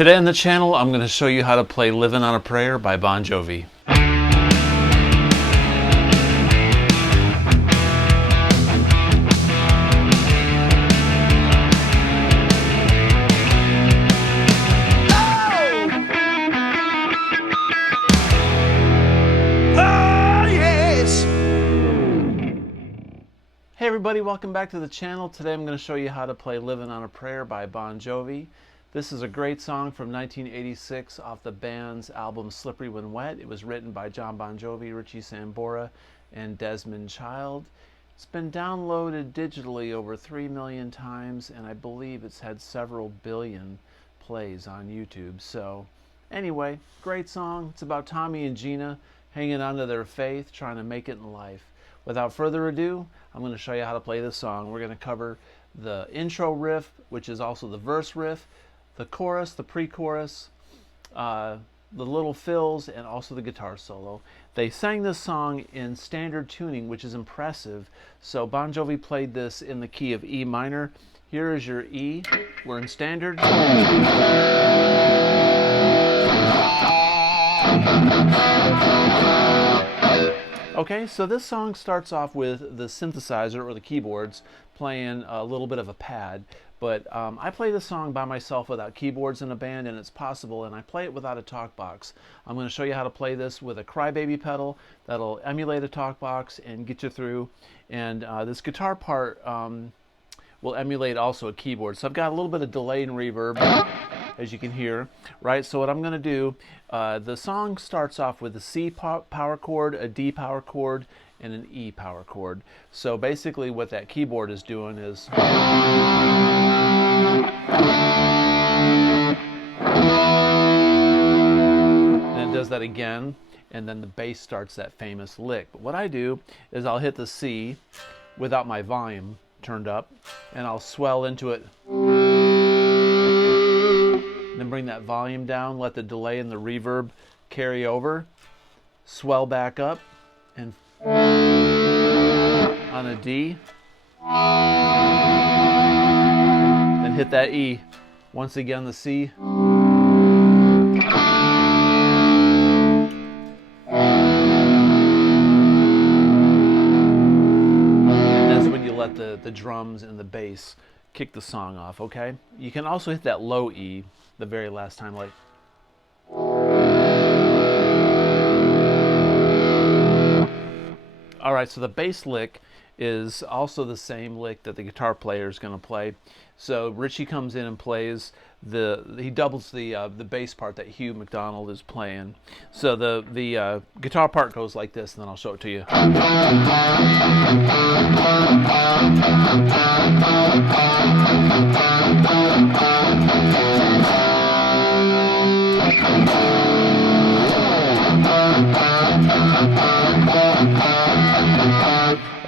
Today on the channel, I'm going to show you how to play Livin' on a Prayer by Bon Jovi. Hey everybody, welcome back to the channel. Today I'm going to show you how to play Livin' on a Prayer by Bon Jovi. This is a great song from 1986 off the band's album Slippery When Wet. It was written by John Bon Jovi, Richie Sambora, and Desmond Child. It's been downloaded digitally over 3 million times, and I believe it's had several billion plays on YouTube. So anyway, great song. It's about Tommy and Gina hanging on to their faith, trying to make it in life. Without further ado, I'm going to show you how to play this song. We're going to cover the intro riff, which is also the verse riff, the chorus, the pre-chorus, the little fills, and also the guitar solo. They sang this song in standard tuning, which is impressive. So Bon Jovi played this in the key of E minor. Here is your E. We're in standard. Okay, so this song starts off with the synthesizer or the keyboards playing a little bit of a pad, but I play this song by myself without keyboards in a band, and it's possible, and I play it without a talk box. I'm going to show you how to play this with a crybaby pedal that'll emulate a talk box and get you through, and this guitar part will emulate also a keyboard. So I've got a little bit of delay and reverb, as you can hear, right? So what I'm going to do, the song starts off with a C power chord, a D power chord, and an E power chord. So basically what that keyboard is doing is and it does that again, and then the bass starts that famous lick. But what I do is I'll hit the C without my volume turned up, and I'll swell into it. Then bring that volume down, let the delay and the reverb carry over, swell back up, and on a D, then hit that E. Once again the C, and that's when you let the drums and the bass kick the song off, okay? You can also hit that low E the very last time, like. All right, so the bass lick is also the same lick that the guitar player is going to play. So Richie comes in and plays he doubles the bass part that Hugh McDonald is playing. So the guitar part goes like this, and then I'll show it to you.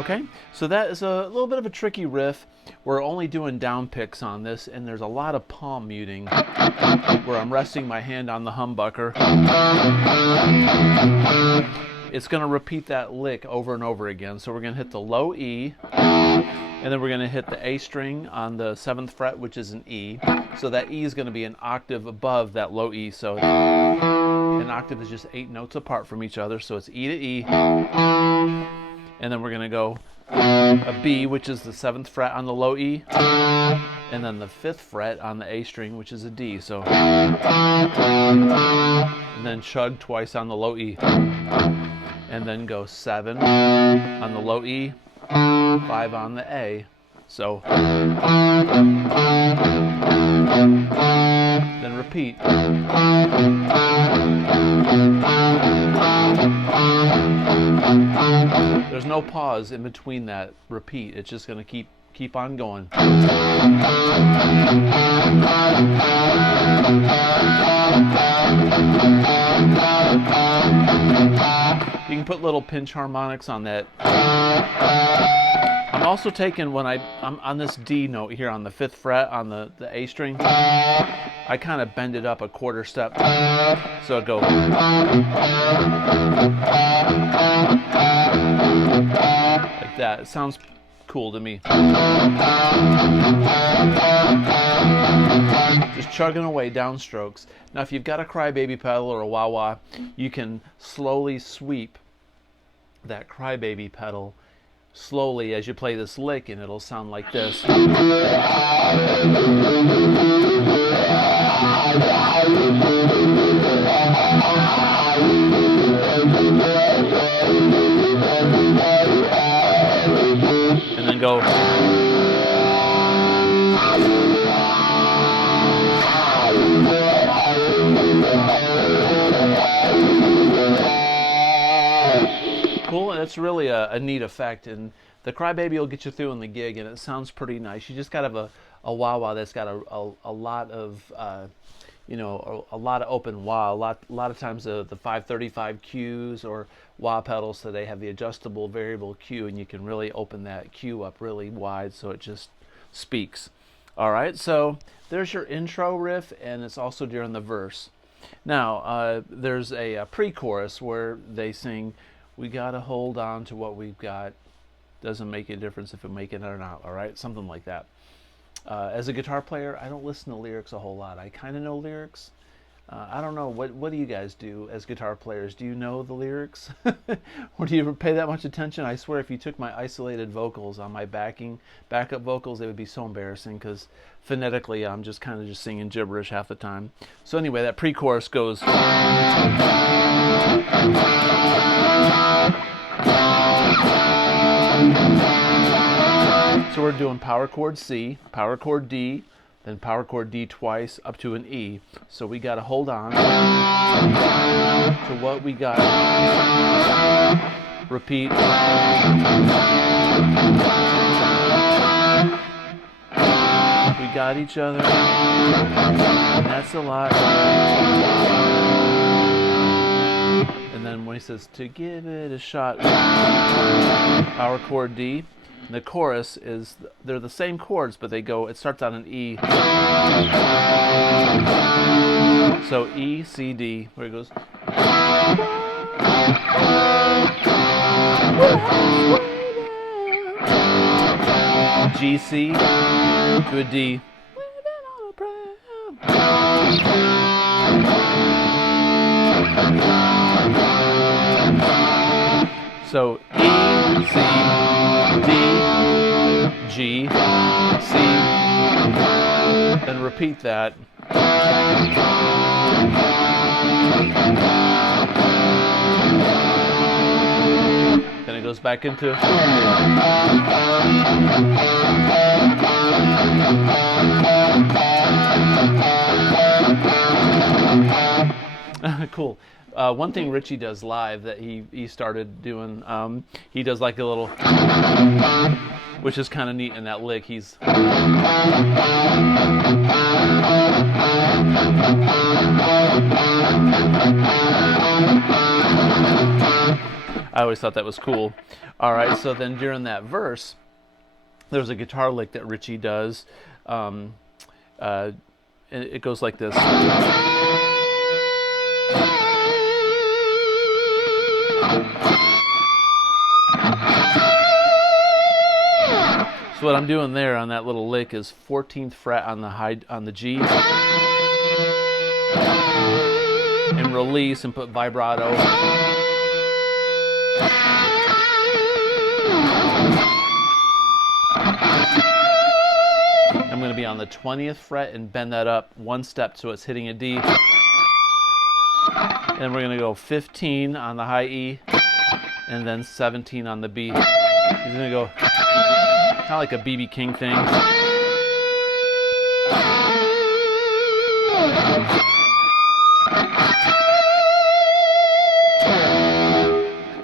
Okay, so that is a little bit of a tricky riff. We're only doing down picks on this, and there's a lot of palm muting where I'm resting my hand on the humbucker. It's going to repeat that lick over and over again. So we're going to hit the low E, and then we're going to hit the A string on the 7th fret, which is an E. So that E is going to be an octave above that low E. So an octave is just 8 notes apart from each other. So it's E to E. And then we're going to go a B, which is the 7th fret on the low E, and then the 5th fret on the A string, which is a D. So, and then chug twice on the low E, and then go 7 on the low E, 5 on the A. So, then repeat. There's no pause in between that repeat. It's just going to keep on going. You can put little pinch harmonics on that. I'm also taking, when I'm on this D note here on the 5th fret on the A string, I kind of bend it up a quarter step, so it goes like that. It sounds cool to me. Just chugging away, downstrokes. Now, if you've got a crybaby pedal or a wah-wah, you can slowly sweep that crybaby pedal slowly as you play this lick, and it'll sound like this. And then go. Cool, and it's really a neat effect, and the crybaby will get you through in the gig, and it sounds pretty nice. You just got to have a wah-wah that's got a lot of you know, a lot of open wah. A lot of times the 535 Qs or wah pedals, so they have the adjustable variable Q, and you can really open that Q up really wide so it just speaks. All right, so there's your intro riff, and it's also during the verse. Now there's a pre-chorus where they sing, "We gotta hold on to what we've got. Doesn't make a difference if we make it or not." All right, something like that. As a guitar player, I don't listen to lyrics a whole lot. I kind of know lyrics. I don't know, what do you guys do as guitar players? Do you know the lyrics? Or do you ever pay that much attention? I swear if you took my isolated vocals on my backup vocals, they would be so embarrassing, because phonetically I'm just kind of just singing gibberish half the time. So anyway, that pre-chorus goes. So we're doing power chord C, power chord D, then power chord D twice up to an E. So we got to hold on to what we got. Repeat. We got each other, and that's a lot. And then when he says to give it a shot, power chord D. And the chorus is, they're the same chords, but it starts on an E. So E, C, D, where it goes. G, C, to a D. So E, C, D, G, C, then repeat that. Then it goes back into. Cool. One thing Richie does live that he started doing, he does like a little, which is kind of neat in that lick. I always thought that was cool. All right, so then during that verse, there's a guitar lick that Richie does. It goes like this. So what I'm doing there on that little lick is 14th fret on the G, and release and put vibrato. I'm going to be on the 20th fret and bend that up one step so it's hitting a D. And we're going to go 15 on the high E, and then 17 on the B. He's going to go kind of like a B.B. King thing.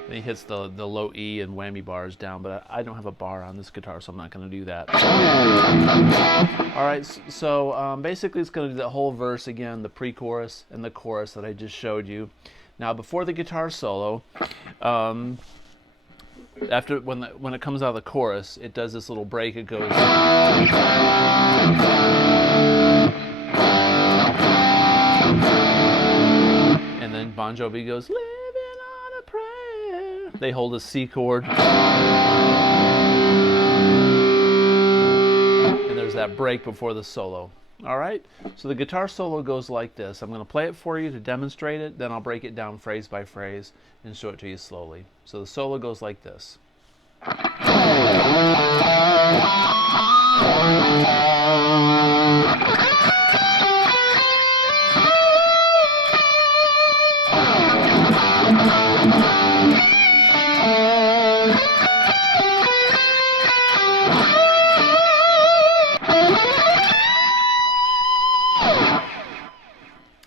Then he hits the low E and whammy bars down, but I don't have a bar on this guitar, so I'm not going to do that. Alright, so basically it's going to do that whole verse again, the pre-chorus and the chorus that I just showed you. Now before the guitar solo, when it comes out of the chorus, it does this little break. It goes. And then Bon Jovi goes, "Living on a prayer." They hold a C chord. And there's that break before the solo. All right, so the guitar solo goes like this. I'm going to play it for you to demonstrate it, then I'll break it down phrase by phrase and show it to you slowly. So the solo goes like this.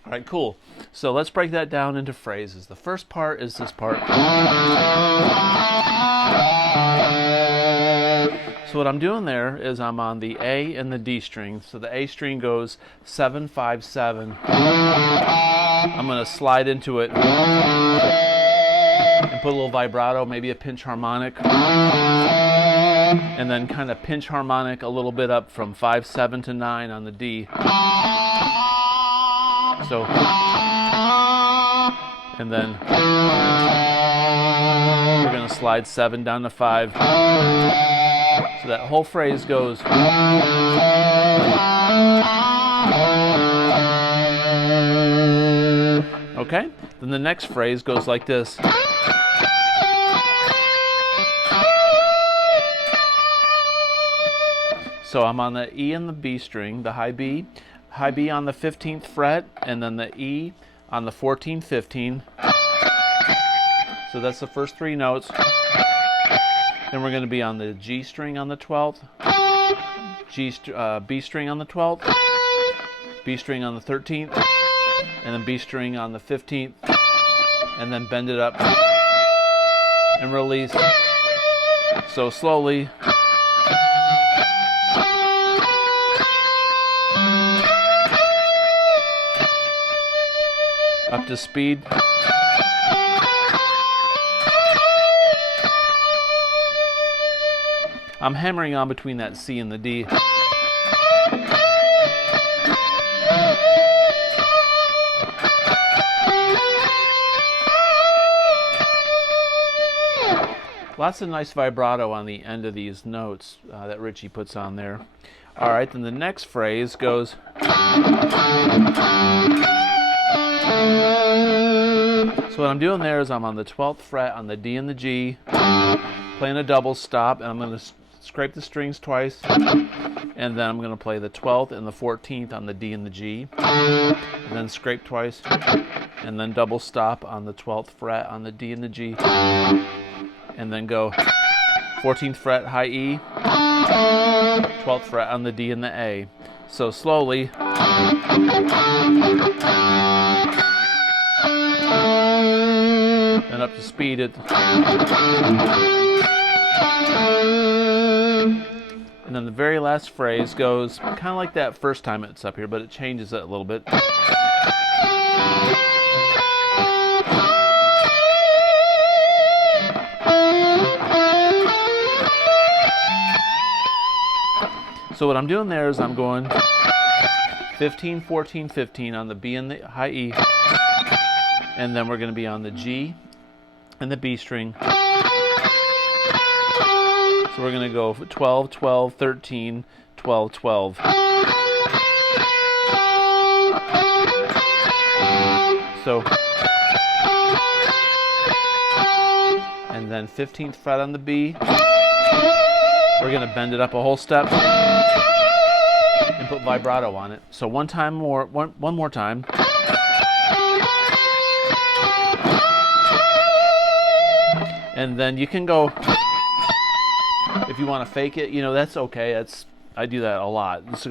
All right, cool. So let's break that down into phrases. The first part is this part. So what I'm doing there is I'm on the A and the D string. So the A string goes 7, 5, 7. I'm going to slide into it and put a little vibrato, maybe a pinch harmonic, and then kind of pinch harmonic a little bit up from 5, 7 to 9 on the D. So, and then we're going to slide 7 down to 5. So that whole phrase goes. Okay? Then the next phrase goes like this. So I'm on the E and the B string, the high B on the 15th fret, and then the E on the 14, 15. So that's the first 3 notes. Then we're going to be on the G string on the 12th, B string on the 12th, B string on the 13th, and then B string on the 15th, and then bend it up and release. So slowly. Up to speed. I'm hammering on between that C and the D. Lots of nice vibrato on the end of these notes that Richie puts on there. All right, then the next phrase goes. So what I'm doing there is I'm on the 12th fret on the D and the G, playing a double stop, and I'm going to scrape the strings twice, and then I'm going to play the 12th and the 14th on the D and the G, and then scrape twice, and then double stop on the 12th fret on the D and the G, and then go 14th fret high E, 12th fret on the D and the A. So slowly. And up to speed it. And then the very last phrase goes kind of like that first time it's up here, but it changes it a little bit. So what I'm doing there is I'm going 15, 14, 15 on the B and the high E, and then we're going to be on the G and the B string. So we're going to go 12, 12, 13, 12, 12. So, and then 15th fret on the B. We're going to bend it up a whole step and put vibrato on it. So one more time. And then you can go, if you want to fake it, you know, that's okay. I do that a lot. So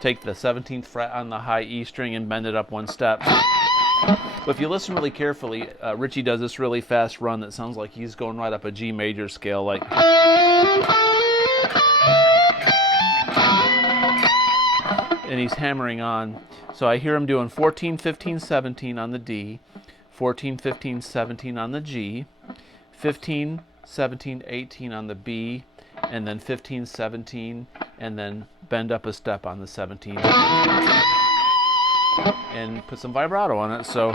take the 17th fret on the high E string and bend it up one step. But if you listen really carefully, Richie does this really fast run that sounds like he's going right up a G major scale, like. And he's hammering on. So I hear him doing 14, 15, 17 on the D, 14, 15, 17 on the G, 15, 17, 18 on the B, and then 15, 17, and then bend up a step on the 17. And put some vibrato on it, so.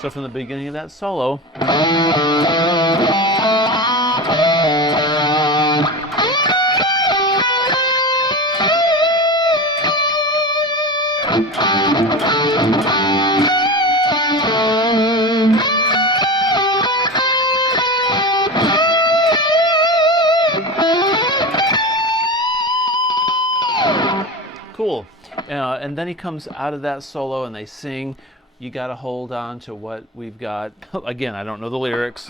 So from the beginning of that solo, cool. And then he comes out of that solo and they sing. You got to hold on to what we've got. Again, I don't know the lyrics.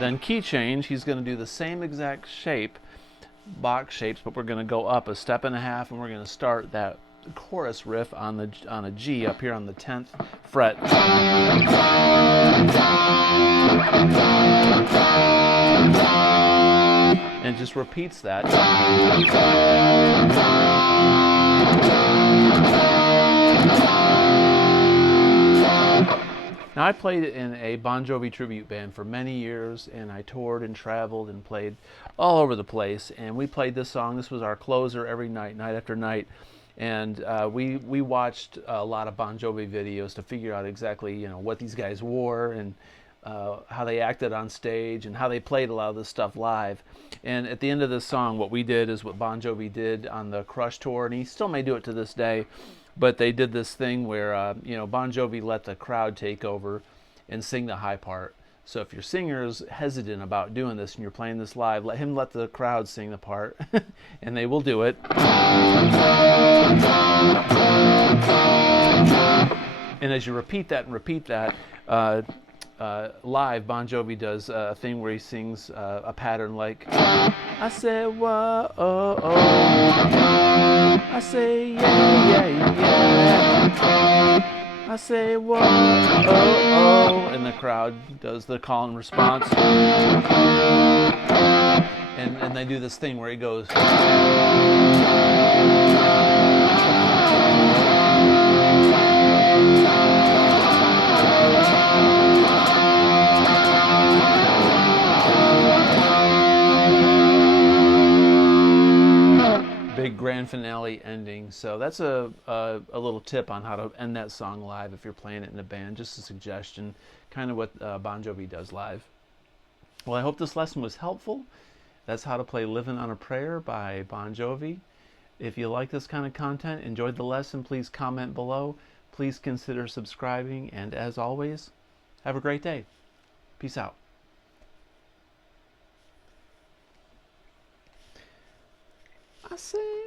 Then key change, he's going to do the same exact shape, box shapes, but we're going to go up a step and a half, and we're going to start that chorus riff on a G up here on the 10th fret. And it just repeats that. Now, I played in a Bon Jovi tribute band for many years, and I toured and traveled and played all over the place, and we played this song. This was our closer every night, night after night. And we watched a lot of Bon Jovi videos to figure out exactly, you know, what these guys wore and how they acted on stage and how they played a lot of this stuff live. And at the end of this song, what we did is what Bon Jovi did on the Crush tour, and he still may do it to this day. But they did this thing where you know, Bon Jovi let the crowd take over and sing the high part. So if your singer's hesitant about doing this and you're playing this live, let the crowd sing the part, and they will do it. And as you repeat that and repeat that, live, Bon Jovi does a thing where he sings a pattern like, I say, whoa, oh, oh. I say, yeah, yeah, yeah. I say, whoa, oh, oh. And the crowd does the call and response. And they do this thing where he goes. Big grand finale ending. So that's a little tip on how to end that song live if you're playing it in a band. Just a suggestion, kind of what Bon Jovi does live. Well, I hope this lesson was helpful. That's how to play Living on a Prayer by Bon Jovi. If you like this kind of content, enjoyed the lesson, please comment below. Please consider subscribing, and as always, have a great day. Peace out. I say